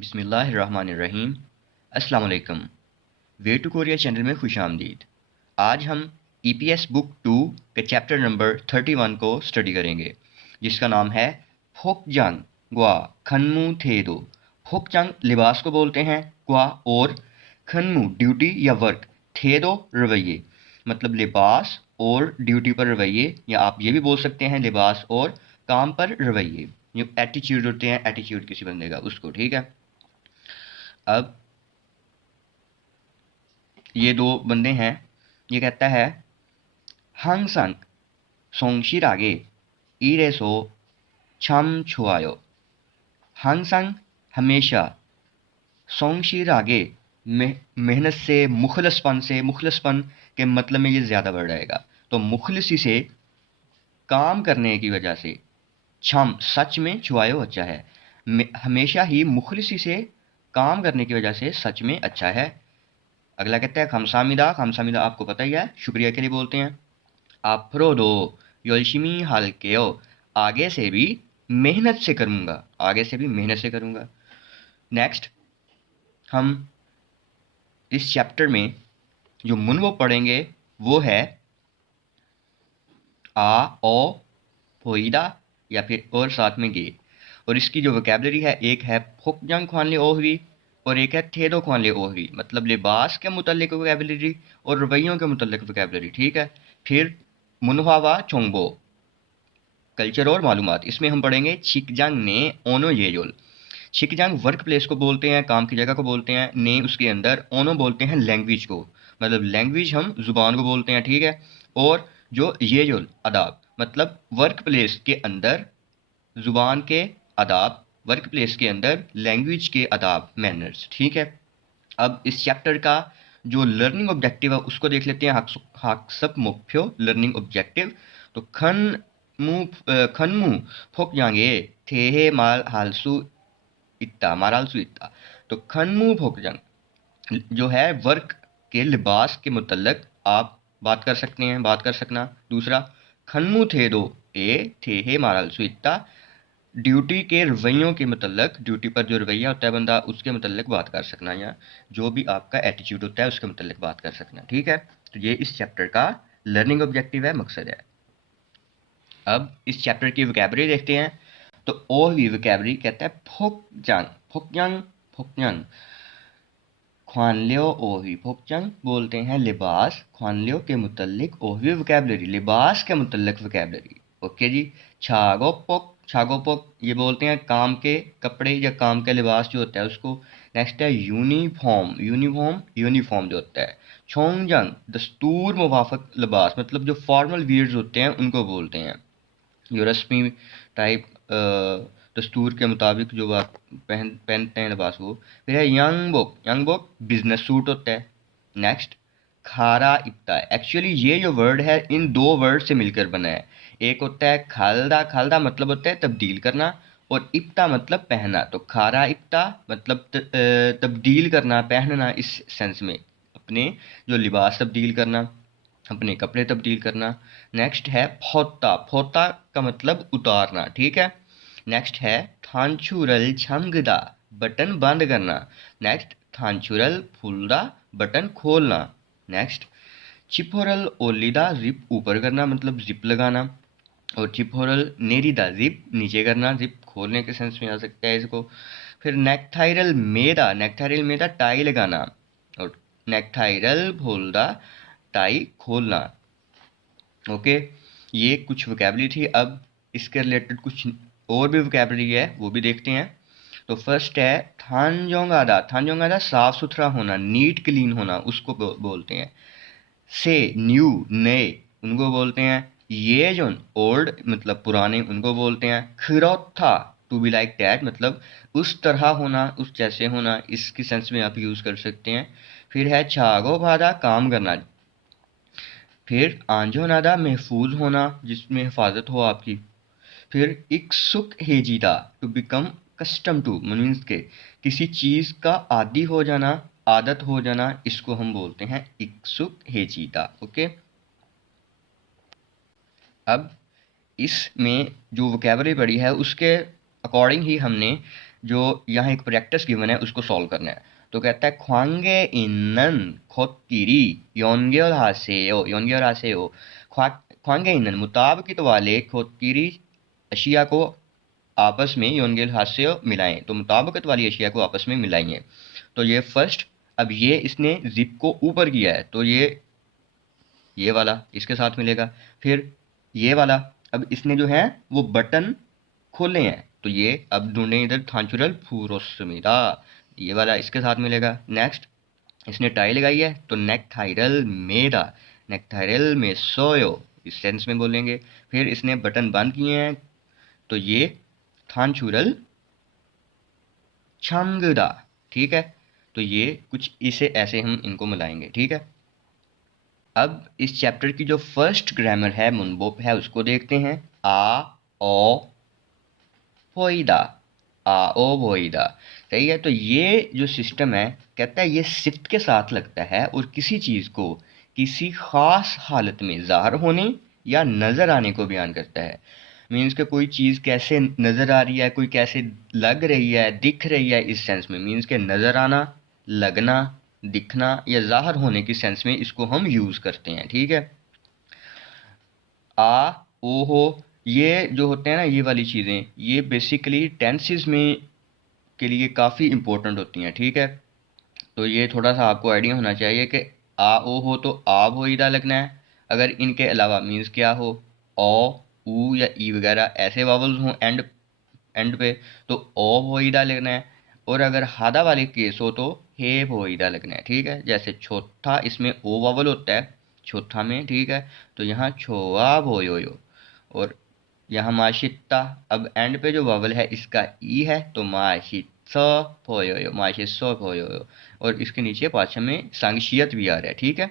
बिस्मिल्लाहिर्रहमानिर्रहीम। अस्सलाम वालेकुम। वे टू कोरिया चैनल में खुश आमदीद। आज हम ईपीएस बुक 2 के चैप्टर नंबर 31 को स्टडी करेंगे, जिसका नाम है फोकजांग ग्वा खनमू थेदो। फोकजांग लिबास को बोलते हैं, ग्वा और खनमू ड्यूटी या वर्क, थेदो रवैये, मतलब लिबास और ड्यूटी पर रवैये, या आप ये भी बोल सकते हैं लिबास और काम पर रवैये। जो एटीट्यूड होते हैं, एटीट्यूड किसी बंदे का, उसको, ठीक है। अब ये दो बंदे हैं। ये कहता है 항상 성실하게 일해서 참 좋아요। 항상 हमेशा, 성실하게 मेहनत से, मुखलसपन से, मुखलसपन के मतलब में ये ज़्यादा बढ़ जाएगा, तो मुखलसी से काम करने की वजह से, छम सच में, छुआयो अच्छा है, हमेशा ही मुखलसी से काम करने की वजह से सच में अच्छा है। अगला कहता है 감사합니다। 감사합니다 आपको पता ही है, शुक्रिया के लिए बोलते हैं। 앞으로도 열심히 할게요। आगे से भी मेहनत से करूँगा, आगे से भी मेहनत से करूँगा। नेक्स्ट, हम इस चैप्टर में जो मुनवो पढ़ेंगे वो है आ, ओ, पोईदा या फिर और साथ में गे। और इसकी जो वोकैबलरी है, एक है फोकजंग ख्वानले ओहवी और एक है थेदो ख्वानले ओहवी, मतलब लिबास के मुतल्लिक वोकैबलरी और रवैयों के मुतल्लिक वोकैबलरी, ठीक है। फिर मुनवावा चोंगबो, कल्चर और मालूमात, इसमें हम पढ़ेंगे छिकजांग ने ओनो येयोल। छिकजांग वर्क प्लेस को बोलते हैं, काम की जगह को बोलते हैं, ने उसके अंदर, ओनो बोलते हैं लैंग्वेज को, मतलब लैंग्वेज हम जुबान को बोलते हैं, ठीक है। और जो येयोल अदाब, मतलब वर्क प्लेस के अंदर जुबान के आदाब, वर्क प्लेस के अंदर लैंग्वेज के आदाब, मैनर्स, ठीक है। अब इस चैप्टर का जो लर्निंग ऑब्जेक्टिव है उसको देख लेते हैं। हाक्सप मुख्यो लर्निंग ऑब्जेक्टिव। तो खनमू फोक जांगे थे माल हालसू इत्ता मारालसू इत्ता। तो खनमू फोक जंग जो है वर्क के लिबास के मुतल्लक आप बात कर सकते हैं, बात कर सकना। दूसरा, खनमू थे दो थे हे मारालसू इत्ता, ड्यूटी के रवैयों के मतलब, ड्यूटी पर जो रवैया होता है बंदा, उसके मतलब बात कर सकना, या जो भी आपका एटीट्यूड होता है उसके मतलब बात कर सकना, ठीक है। तो ये इस चैप्टर का लर्निंग ऑब्जेक्टिव है, मकसद है। अब इस चैप्टर की वोकैबलरी देखते हैं। तो ओ भी वोकैबलरी कहता है फोकजांग, फोकजांग, फोकजांग। ख्वानलियो ओही, फोकजांग बोलते हैं लिबास, ख्वानलियो के मुतल्लिक ओही वोकैबलरी, लिबास के मुतल्लिक वोकैबलरी, ओके जी। छागोपोक, छागोपोक ये बोलते हैं काम के कपड़े या काम के लिबास जो होता है उसको। नेक्स्ट है यूनिफॉर्म, यूनिफॉर्म, यूनिफॉर्म जो होता है। छोंगजंग दस्तूर मुवाफक लिबास, मतलब जो फॉर्मल वियर्स होते हैं उनको बोलते हैं, जो रस्मी टाइप दस्तूर के मुताबिक जो आप पहनते हैं लिबास, वो। फिर है young book, young book business suit होता है। नेक्स्ट, खारा इप्ता, एक्चुअली ये जो वर्ड है इन दो वर्ड से मिलकर बना है। एक होता है खालदा, खालदा मतलब होता है तब्दील करना, और इप्ता मतलब पहना। तो खारा इप्ता मतलब तब्दील करना, पहनना, इस सेंस में अपने जो लिबास तब्दील करना, अपने कपड़े तब्दील करना। नेक्स्ट है फोता, फोता का मतलब उतारना, ठीक है। नेक्स्ट है थानचुरल छमगदा, बटन बंद करना। नेक्स्ट, थानचुरल फुलदा, बटन खोलना। नेक्स्ट, चिपोरल ओलिदा, जिप ऊपर करना, मतलब जिप लगाना। और चिपोरल नेरिदा, जिप नीचे करना, जिप खोलने के सेंस में आ सकता है इसको। फिर नेक्थाइरल मेदा, नेक्थाइरल मेदा टाई लगाना, और नेक्थाइरल फोल्दा टाई खोलना, ओके। ये कुछ वोकैबलरी थी। अब इसके रिलेटेड कुछ और भी वोकैबलरी है, वो भी देखते हैं। तो फर्स्ट है थानजोंगादा, थानजोंगादा साफ सुथरा होना, नीट क्लीन होना, उसको बोलते हैं। से न्यू नए, उनको बोलते हैं। ये जो ओल्ड मतलब पुराने, उनको बोलते हैं। खिरौथा टू बी लाइक दैट, मतलब उस तरह होना, उस जैसे होना, इसकी सेंस में आप यूज़ कर सकते हैं। फिर है छागो भादा, काम करना। फिर आंजो नादा, महफूज होना, जिसमें हिफाजत हो आपकी। फिर इक्सुक हेजीदा, to become custom to, means के किसी चीज़ का आदी हो जाना, आदत हो जाना, इसको हम बोलते हैं इक्सुक हेजीदा, ओके। अब इसमें जो वोकैबलरी पढ़ी है उसके अकॉर्डिंग ही हमने जो यहाँ एक प्रैक्टिस गिवन है उसको सॉल्व करना है। तो कहता है ख्वांगे इनन खोत्तिरी योनग्योर हासेयो योनग्योर हासेयो। ख्वांगे इनन मुताबिकत वाले खोत्तिरी अशिया को आपस में योनगेल हास्य मिलाएं। तो मुताबिकत वाली अशिया को आपस में मिलाइए। तो ये फर्स्ट, अब ये इसने जिप को ऊपर किया है तो ये वाला इसके साथ मिलेगा। फिर ये वाला, अब इसने जो है वो बटन खोले हैं तो ये अब ढूंढें इधर थांचुरल फूरोसमिदा, ये वाला इसके साथ मिलेगा। नेक्स्ट इसने टाई लगाई है तो नेकथाइरल मेदा नेकथाइरल में सोयो इस सेंस में बोलेंगे। फिर इसने बटन बंद किए हैं तो ये थानचुरल छांगदा, ठीक है। तो ये कुछ इसे ऐसे हम इनको मिलाएंगे, ठीक है। अब इस चैप्टर की जो फर्स्ट ग्रामर है मुनबोप है उसको देखते हैं। आ ओ फोइदा, आ ओ फोइदा, सही है। तो ये जो सिस्टम है कहता है ये सिफ्त के साथ लगता है और किसी चीज़ को किसी खास हालत में ज़ाहिर होने या नज़र आने को बयान करता है। मीन्स के कोई चीज़ कैसे नज़र आ रही है, कोई कैसे लग रही है, दिख रही है, इस सेंस में। मीन्स के नज़र आना, लगना, दिखना या ज़ाहिर होने की सेंस में इसको हम यूज़ करते हैं, ठीक है। आ ओ हो, ये जो होते हैं ना ये वाली चीज़ें, ये बेसिकली टेंसेस में के लिए काफ़ी इंपॉर्टेंट होती हैं, ठीक है। तो ये थोड़ा सा आपको आइडिया होना चाहिए कि आ ओ हो तो आ बोईदा लगना है। अगर इनके अलावा मीन्स क्या हो, ओ ऊ या ई वगैरह ऐसे वावल्स हों एंड पे तो ओ बोईदा लगना है। और अगर हादा वाले केस हो तो हे बोईदा लगना है, ठीक है। जैसे चौथा इसमें ओ वावल होता है चौथा में, ठीक है। तो यहाँ छोआ बोयो, और यहाँ माशित्ता, अब एंड पे जो वावल है इसका ई है तो माशित्सो फोयो माशित्सो फोयो, और इसके नीचे पाछा में सांगशियत भी आ रहा है, ठीक है।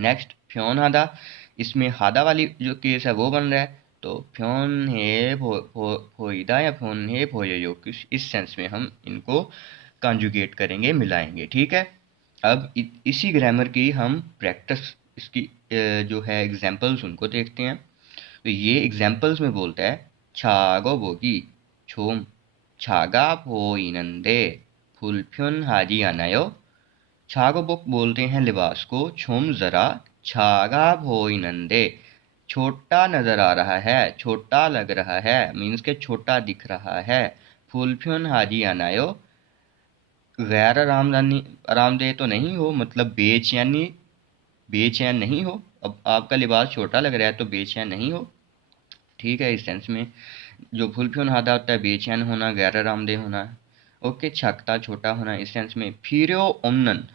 नेक्स्ट फ्योन हादा, इसमें हादा वाली जो केस है वो बन रहा है तो फ्योन है फोइदा या फ्योन है फोयो, इस सेंस में हम इनको कॉन्जुगेट करेंगे, मिलाएंगे, ठीक है। अब इसी ग्रामर की हम प्रैक्टिस इसकी जो है एग्जांपल्स उनको देखते हैं। तो ये एग्जांपल्स में बोलता है छागो बोगी छोम छागा पोइनंदे फुलफ्युन हाजी आनायो। छागो बुक बोलते हैं लिबास को, छोम जरा छागा पोइनंदे छोटा नजर आ रहा है, छोटा लग रहा है, मीन्स के छोटा दिख रहा है। फुलफ्युन हाजी आनायो गैर आरामदेह तो नहीं हो, मतलब बेचैन नहीं हो। अब आपका लिबास छोटा लग रहा है तो बेचैन नहीं हो, ठीक है। इस सेंस में जो फुलफ्यून हादा होता है बेचैन होना, गैर आरामदेह होना, ओके। छकता छोटा होना, इस सेंस में। फिरो ओमनन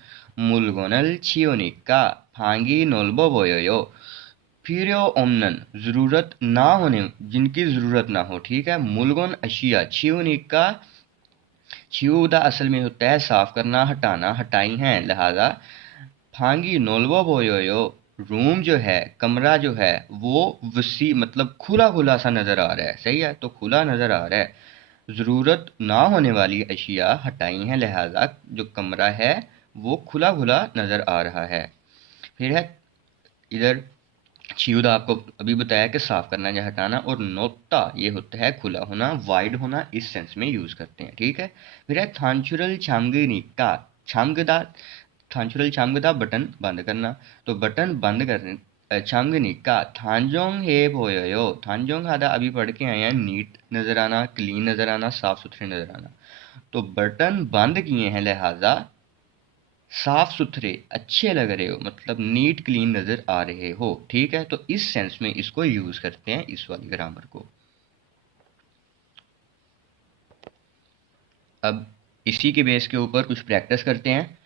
मुलगोनल छियोनिका फांगी नोल्बो बोयो। फिरो ओमनन ज़रूरत ना होने, जिनकी ज़रूरत ना हो, ठीक है। मुलगोन अशिया, छियोनिका छियूदा असल में होता है साफ करना, हटाना, हटाई हैं, लिहाजा फांगी नोल्बो बोयो रूम जो है, कमरा जो है वो वसी मतलब खुला खुला सा नज़र आ रहा है, सही है। तो खुला नज़र आ रहा है, ज़रूरत ना होने वाली अशिया हटाई हैं, लिहाजा जो कमरा है वो खुला खुला नज़र आ रहा है। फिर है इधर छियुदा, आपको अभी बताया कि साफ करना या हटाना, और नोत्ता ये होता है खुला होना, वाइड होना, इस सेंस में यूज़ करते हैं, ठीक है। फिर है थांचुरल छामगिनिका छामगदा, थांचुरल छामगदा बटन बंद करना। तो बटन बंद करने छामगिनिका थांजोंग हे बोयो, थांजोंग हादा अभी पढ़ के आए हैं, नीट नज़र आना, क्लीन नज़र आना, साफ सुथरे नज़र आना। तो बटन बंद किए हैं लिहाजा साफ सुथरे अच्छे लग रहे हो, मतलब नीट क्लीन नज़र आ रहे हो, ठीक है। तो इस सेंस में इसको यूज़ करते हैं, इस वाली ग्रामर को। अब इसी के बेस के ऊपर कुछ प्रैक्टिस करते हैं।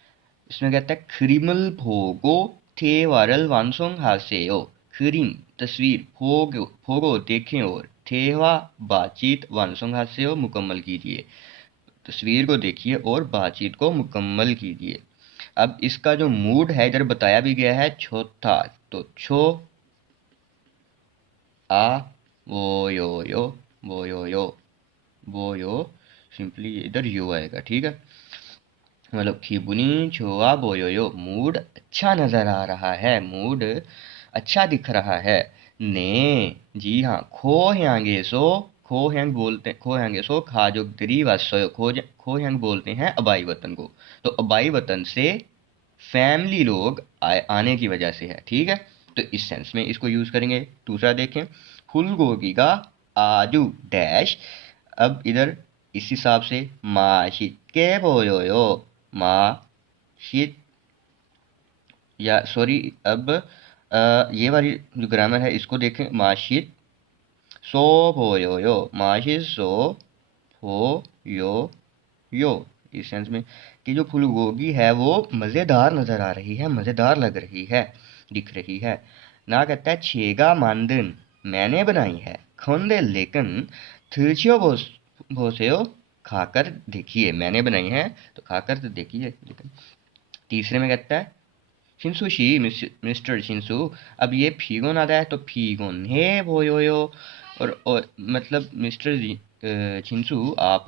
इसमें कहता है खरीमल भोगो थे वारल वानसोंग हासेयो। खरीम तस्वीर, भोगो देखें, और थेवा बातचीत, वानसोंग हासेयो मुकम्मल कीजिए। तस्वीर को देखिए और बातचीत को मुकम्मल कीजिए। अब इसका जो मूड है इधर बताया भी गया है छोथा, तो छो आ वो यो सिंपली इधर यो आएगा, ठीक है। मतलब खिबुनी छोआ बोयो, मूड अच्छा नज़र आ रहा है, मूड अच्छा दिख रहा है। ने जी हाँ खो यांगे सो खोहेंगे सो 가족들이 왔어요. खोहेंग बोलते हैं अबाई वतन को, तो अबाई वतन से फैमिली लोग आने की वजह से है, ठीक है। तो इस सेंस में इसको यूज करेंगे। दूसरा देखें, फुलगोभी का आजू डैश। अब इधर इस हिसाब से 맛있게 보여요, 맛있 या सॉरी, अब ये वाली जो ग्रामर है इसको देखें, 맛있 सो 보여요, 맛있 सो हो इस सेंस में कि जो फूलगोभी है वो मज़ेदार नज़र आ रही है, मज़ेदार लग रही है, दिख रही है। ना कहता है छेगा मांदन, मैंने बनाई है। खंदे लेकिन बोसेओ, खाकर देखिए, मैंने बनाई है तो खाकर तो देखिए। लेकिन तीसरे में कहता है शिंसुशी, मिस्टर शिंसु। अब ये फीगोन आता है तो फीगोन है बोयोयो, और मतलब मिस्टर शिंसु आप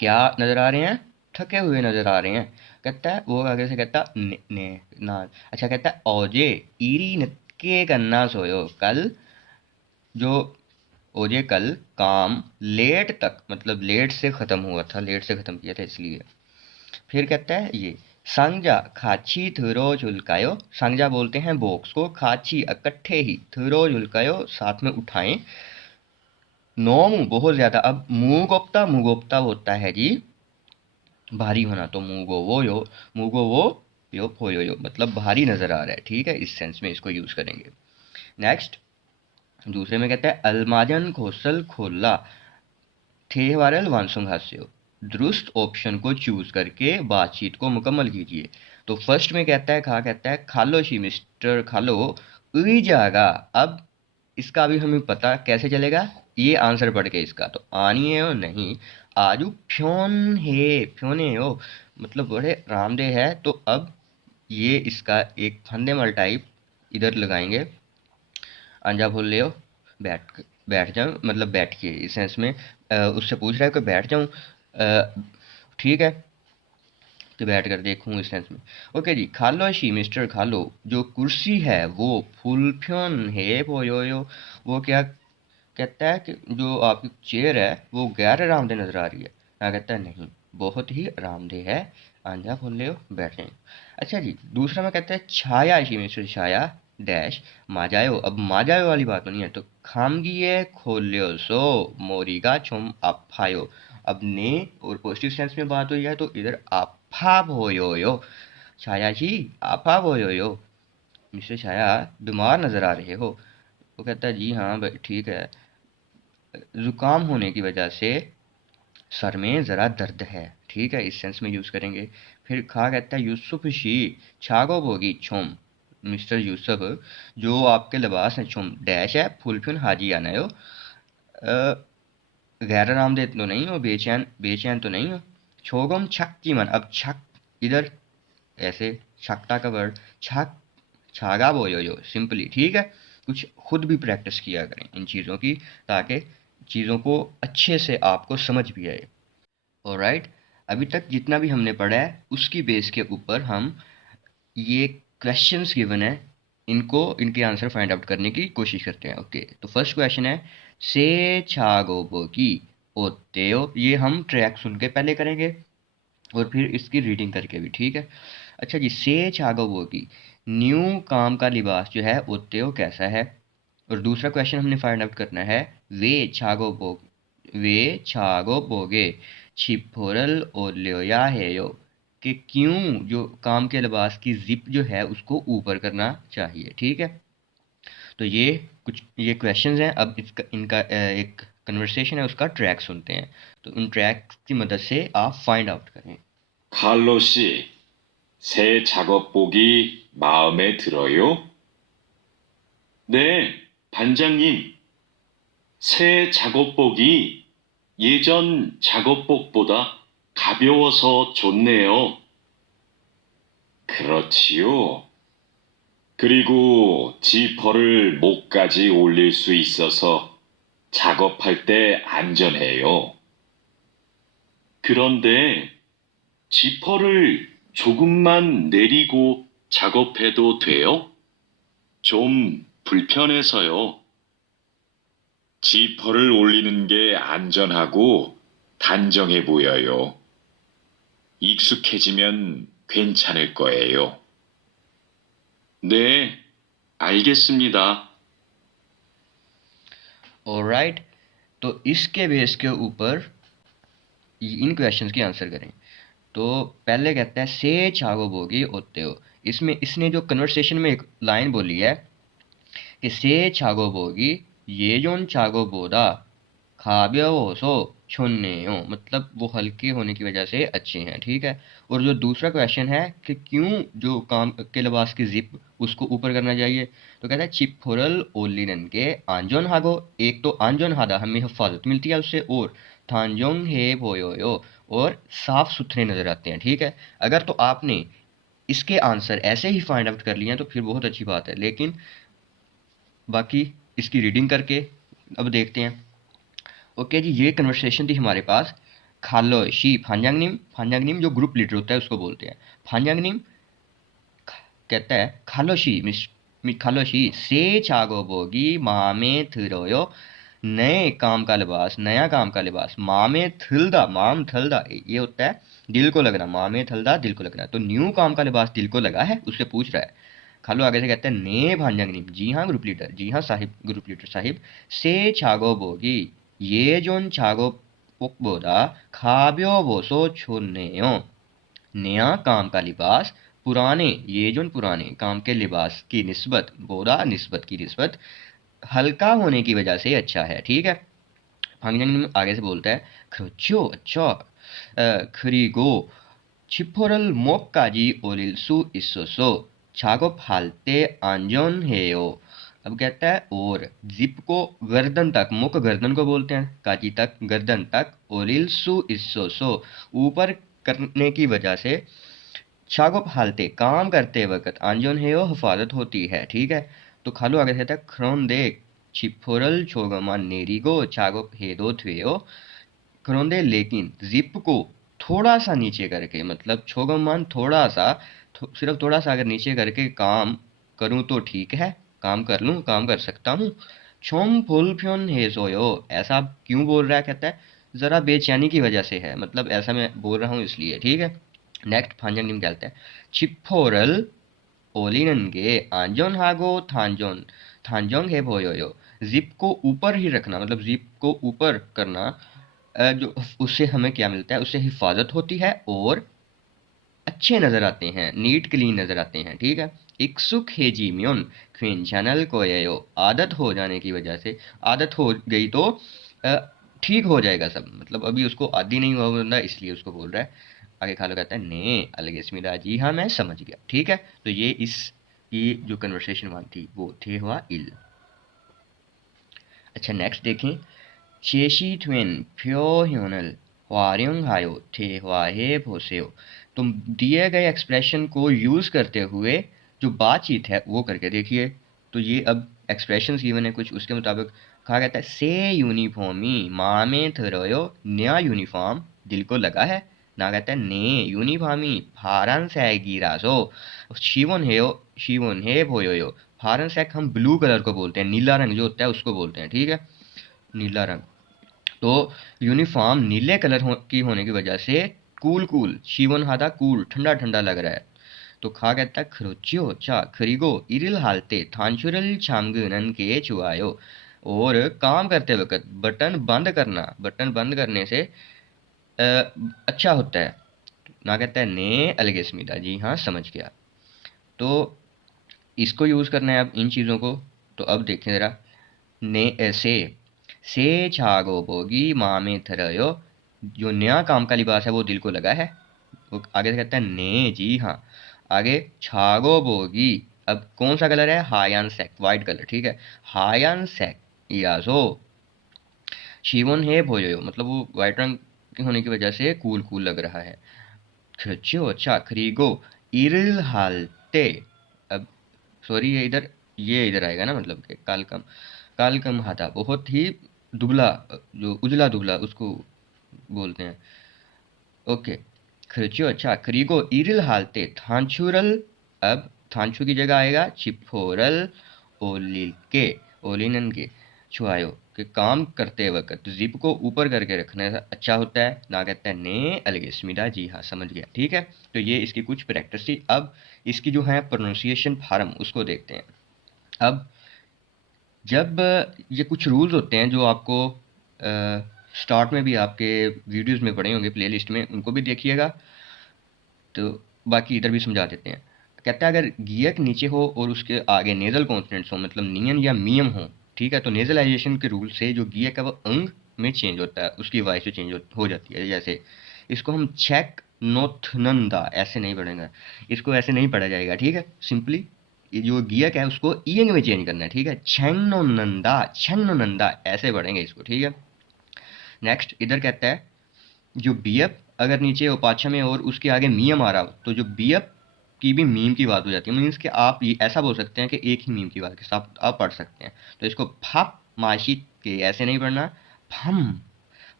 क्या नज़र आ रहे हैं, थके हुए नज़र आ रहे हैं। कहता है वो आगे से कहता ने ना, अच्छा कहता है ओजे ईरी नत्के करना सोयो, कल जो ओजे कल काम लेट तक, मतलब लेट से ख़त्म हुआ था, लेट से ख़त्म किया था इसलिए। फिर कहता है ये सांजा खाची थरो झुलकायो, सांजा बोलते हैं बॉक्स को, खाची इकट्ठे ही, थरो झुलकायो साथ में उठाएं, नोमू बहुत ज़्यादा। अब मुगोप्ता होता है जी भारी होना, तो मुगो वो यो फोयो यो, मतलब भारी नज़र आ रहा है, ठीक है। इस सेंस में इसको यूज़ करेंगे। नेक्स्ट दूसरे में कहता है अलमाजन खोसल खोला थे वारल वानसुंग हास्यो, दुरुस्त ऑप्शन को चूज करके बातचीत को मुकम्मल कीजिए। तो फर्स्ट में कहता है कहता है खालो शी मिस्टर खालो उई जागा। अब इसका अभी हमें पता कैसे चलेगा, ये आंसर पढ़ के इसका, तो आनी है और नहीं, आजू फ्योने हो, मतलब बड़े रामदेव है। तो अब ये इसका एक फंदेमल टाइप इधर लगाएंगे, अंजा बोल ले हो, बैठ बैठ जाऊँ, मतलब बैठ के इस सेंस में उससे पूछ रहा है कि बैठ जाऊँ, ठीक है, तो बैठ कर देखूँ इस सेंस में। ओके जी, खालो शी मिस्टर खालो, जो कुर्सी है वो फुलफ्योन है वो क्या कहता है कि जो आपकी चेयर है वो गैर आरामदेह नज़र आ रही है। ना कहता है नहीं, बहुत ही आरामदेह है, आंजा खोल ले बैठ जाए। अच्छा जी, दूसरा में कहता है छाया इसी में से छाया डैश माजायो। अब माजायो वाली बात नहीं है, तो खामगिए खोल्यो सो मोरिगा छुम आफायो। अब ने और पॉजिटिव सेंस में बात हुई है तो इधर आफा होयो, छाया जी आफा होयो, मिस्टर छाया बीमार नज़र आ रहे हो। वो कहता है जी हाँ ठीक है, ज़ुकाम होने की वजह से सर में ज़रा दर्द है, ठीक है, इस सेंस में यूज़ करेंगे। फिर खा कहता है यूसुफ शी छागो बोगी छोम, मिस्टर यूसुफ जो आपके लिबास हैं छोम डैश है फुलफिन हाजी आना हो, गैर आरामदेह तो नहीं हो, बेचैन बेचैन तो नहीं हो। छोगम छक की मन, अब छक इधर ऐसे छकता का वर्ड छक छागा बोयो सिंपली, ठीक है। कुछ खुद भी प्रैक्टिस किया करें इन चीज़ों की, ताकि चीज़ों को अच्छे से आपको समझ भी आए। ऑलराइट, अभी तक जितना भी हमने पढ़ा है उसकी बेस के ऊपर हम ये क्वेश्चंस गिवन है, इनको इनके आंसर फाइंड आउट करने की कोशिश करते हैं। ओके, तो फर्स्ट क्वेश्चन है से छागोबो की ओतेओ, ये हम ट्रैक सुन के पहले करेंगे और फिर इसकी रीडिंग करके भी, ठीक है। अच्छा जी, से छागोबो की न्यू काम का लिबास जो है ओतेओ कैसा है। और दूसरा क्वेश्चन हमने फाइंड आउट करना है वे छागो बोगे छिपोरल ओल्योया है यो, कि क्यों जो काम के लिबास की जिप जो है उसको ऊपर करना चाहिए, ठीक है। तो ये क्वेश्चंस हैं। अब इसका इनका एक कन्वर्सेशन है, उसका ट्रैक सुनते हैं। तो उन ट्रैक की मदद से आप फाइंड आउट करें। 칼로 씨, 새 작업복이 마음에 들어요? 네, 반장님. 새 작업복이 예전 작업복보다 가벼워서 좋네요. 그렇지요. 그리고 지퍼를 목까지 올릴 수 있어서 작업할 때 안전해요. 그런데 지퍼를 조금만 내리고 작업해도 돼요? 좀 불편해서요. 지퍼를 올리는 게 안전하고 단정해 보여요. 익숙해지면 괜찮을 거예요. 네, 알겠습니다. ऑलराइट, तो इसके बेस के ऊपर इन क्वेश्चंस की आंसर करें। तो पहले कहता है से छागो बोगी होते हो। इसमें इसने जो कन्वर्सेशन में एक लाइन बोली है कि से छागो बोगी ये जोन छागो बोदा खाब्योसो छोन्नेयो, मतलब वो हल्के होने की वजह से अच्छे हैं, ठीक है। और जो दूसरा क्वेश्चन है कि क्यों जो काम के लिबास की जिप उसको ऊपर करना चाहिए, तो कहता है चिपफोरल ओलिनन के आंजोन हागो, एक तो आंजोन हादा हमें हिफाजत मिलती है उससे, और थांजोंग हे बोयोयो और साफ सुथरे नजर आते हैं, ठीक है। अगर तो आपने इसके आंसर ऐसे ही फाइंड आउट कर लिए हैं तो फिर बहुत अच्छी बात है, लेकिन बाकी इसकी रीडिंग करके अब देखते हैं। ओके जी, ये कन्वर्सेशन थी हमारे पास। खालो शी फांजांगनिम, फांजांगनिम जो ग्रुप लीडर होता है उसको बोलते हैं। फांजांगनिम कहता है खालोशी खालोशी से चागो बोगी मामे थरोयो, नए काम का लिबास, नया काम का लिबास। मामे थलदा, माम थलदा ये होता है दिल को लगना, मामे थलदा दिल को लगना। तो न्यू काम का लिबास दिल को लगा है, उससे पूछ रहा है। खालो आगे से कहते हैं ने भांजंगनी, जी हाँ ग्रुप लीडर, जी हाँ साहिब, ग्रुप लीडर साहिब। से छागो बोगी ये जोन छागो पोकबोदा खाब्यो बोसो छोनेयो, नया काम का लिबास पुराने ये जोन पुराने काम के लिबास की निस्बत, बोदा निस्बत की निस्बत हल्का होने की वजह से अच्छा है, ठीक है। फांगजंग आगे से बोलता है खर्चो अच्छा खरीगो छिपोरल मोक्काजी ओलिलसु इसोसो छागो फालते आंजोन हेयो। अब कहता है और जिप को गर्दन तक, मुख गर्दन को बोलते हैं, काजी तक गर्दन तक, ओलिलसु इसोसो ऊपर करने की वजह से, छागो फालते काम करते वक्त, आंजोन हेयो हिफाजत होती है, ठीक है। तो खालू आगे कहता है खरोंदे छिपोरल छोगमा नेरिगो छागो हेदो थुयो, खरोंदे लेकिन जिप को थोड़ा सा नीचे करके, मतलब छोगमान थोड़ा सा, सिर्फ थोड़ा सा अगर नीचे करके काम करूं तो ठीक है, काम कर लूं, काम कर सकता हूँ। छोम फुल फ्योन हे सोयो, ऐसा आप क्यों बोल रहा है, कहता है जरा बेचैनी की वजह से है, मतलब ऐसा मैं बोल रहा हूँ इसलिए, ठीक है। नेक्स्ट फांजंग निम कहते हैं छिपोरल ओलिननगे आंजोन हागो थांजोन थांजोंग है बोयोयो, जिप को ऊपर ही रखना, मतलब जिप को ऊपर करना, जो उससे हमें क्या मिलता है, उससे हिफाजत होती है और अच्छे नजर आते हैं, नीट क्लीन नजर आते हैं, ठीक है। इक्सुक हेजीमियन क्वीन चैनल को यो, आदत हो जाने की वजह से, आदत हो गई तो अ, ठीक हो जाएगा सब, मतलब अभी उसको आदी नहीं हुआ बंदा इसलिए उसको बोल रहा है। आगे खालो कहता है ने अलगेस्मिदा, जी हाँ मैं समझ गया, ठीक है। तो ये इस की जो कन्वर्सेशन वन थी वो थे हुआ इल। अच्छा नेक्स्ट देखें, शेशी ट्वेन फ्यो ह्योनल वार्योंग हायो थे वाहे भोसेओ। तुम दिए गए एक्सप्रेशन को यूज करते हुए जो बातचीत है वो करके देखिए। तो ये अब एक्सप्रेशन गिवन है कुछ, उसके मुताबिक कहा कहता है से यूनिफॉर्मी मामे थरोयो, नया यूनिफॉर्म दिल को लगा है। ना कहता है ने यूनिफॉर्मी फारन सैगिरासो शिवन है, शिवन है भोयोयो। फारन सैक हम ब्लू कलर को बोलते हैं, नीला रंग जो होता है उसको बोलते हैं, ठीक है, नीला रंग। तो यूनिफॉर्म नीले कलर की होने की वजह से कूल कूल, शिवन हादा कूल ठंडा ठंडा लग रहा है। तो खा कहता है खरोचियो चा खरीगो इरिल हालते थांचुरल छामगनन के चुआयो, और काम करते वक्त बटन बंद करना, बटन बंद करने से अच्छा होता है। ना कहता है ने अलगेस्मिता, जी हाँ समझ गया। तो इसको यूज करना है अब इन चीज़ों को। तो अब देखें ज़रा, ने से छागो बोगी मामे थरयो, जो नया काम का लिबास है वो दिल को लगा है। वो आगे से कहता है ने, जी हाँ। आगे छागो बोगी, अब कौन सा कलर है, हायान सेक वाइट कलर, ठीक है। हायान सेक यासो शिवन है भोयो, मतलब वो वाइट रंग के होने की वजह से कूल कूल लग रहा है। खर्चो अच्छा खरीगो इरिल हालते, अब सॉरी ये इधर आएगा ना, मतलब कि कालकम, कालकम हाथा बहुत ही दुबला, जो उजला दुबला उसको बोलते हैं। ओके, खर्चो अच्छा खरीगो इरिल हालते थांचुरल, अब थांचू की जगह आएगा चिपोरल ओलिल के, ओलिनन के छुआयो कि काम करते वक्त जिप को ऊपर करके रखना अच्छा होता है, ना कहता है ने अलगेस्मिदा। जी हाँ, समझ गया, ठीक है। तो ये इसकी कुछ प्रैक्टिस थी। अब इसकी जो है प्रोनाउंसिएशन फार्म उसको देखते हैं। अब जब ये कुछ रूल्स होते हैं जो आपको स्टार्ट में भी आपके वीडियोस में पढ़े होंगे, प्लेलिस्ट में, उनको भी देखिएगा। तो बाकी इधर भी समझा देते हैं। कहता है अगर गियक नीचे हो और उसके आगे नेजल कॉन्सोनेंट्स हो, मतलब नियन या मियम हो, ठीक है, तो नेजलाइजेशन के रूल से जो गियक है वो अंग में चेंज होता है, उसकी वॉइस से चेंज हो जाती है। जैसे इसको हम चेक नोथनंदा ऐसे नहीं पढ़ेंगे, इसको ऐसे नहीं पढ़ा जाएगा, ठीक है। सिंपली ये जो गियक है उसको ईयंग में चेंज करना है, ठीक है। छेंगनो नंदा ऐसे पढ़ेंगे इसको, ठीक है। नेक्स्ट इधर कहता है जो बीएफ अगर नीचे उपाक्षा में और उसके आगे मीम आ रहा हो, तो जो बीएफ की भी मीम की बात हो जाती है। मीन्स कि आप ये ऐसा बोल सकते हैं कि एक ही मीम की बात के साथ आप पढ़ सकते हैं। तो इसको फप माशित के ऐसे नहीं पढ़ना, फम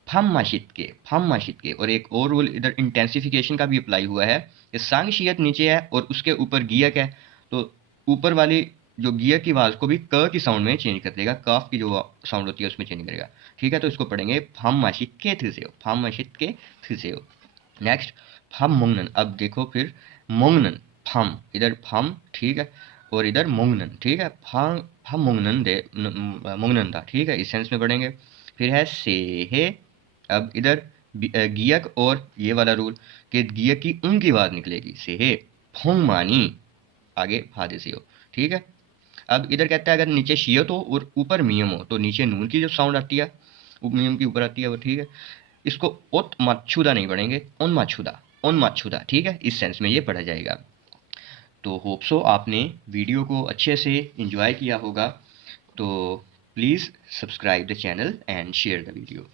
फम माशित के। और एक और रूल इधर इंटेंसिफिकेशन का भी अप्लाई हुआ है कि सांग शियत नीचे है और उसके ऊपर गियक है, तो ऊपर वाली जो गियक की आवाज़ को भी क की साउंड में चेंज कर देगा, काफ की जो साउंड होती है उसमें चेंज करेगा, ठीक है। तो इसको पढ़ेंगे फम माशित के थिसेओ, फम माशित के थिसेओ। नेक्स्ट फम मोंगनन। अब देखो फिर मोंगनन, फम इधर फम, ठीक है, और इधर मोंगनन, ठीक है। फम फम मोंगनन दे मोंगनन था, ठीक है, इस सेंस में पढ़ेंगे। फिर है से हे। अब इधर गियक और ये वाला रूल कि गियक की ऊं की आवाज़ निकलेगी, से हे फोंग मानी, आगे फादे से हो, ठीक है। अब इधर कहता है अगर नीचे शियत हो और ऊपर मियम हो, तो नीचे नून की जो साउंड आती है मियम की ऊपर आती है वो, ठीक है। इसको ओत माछुदा नहीं पढ़ेंगे, ओन माछुदा, ठीक है, इस सेंस में ये पढ़ा जाएगा। तो होप सो आपने वीडियो को अच्छे से एंजॉय किया होगा। तो please subscribe the channel and share the video.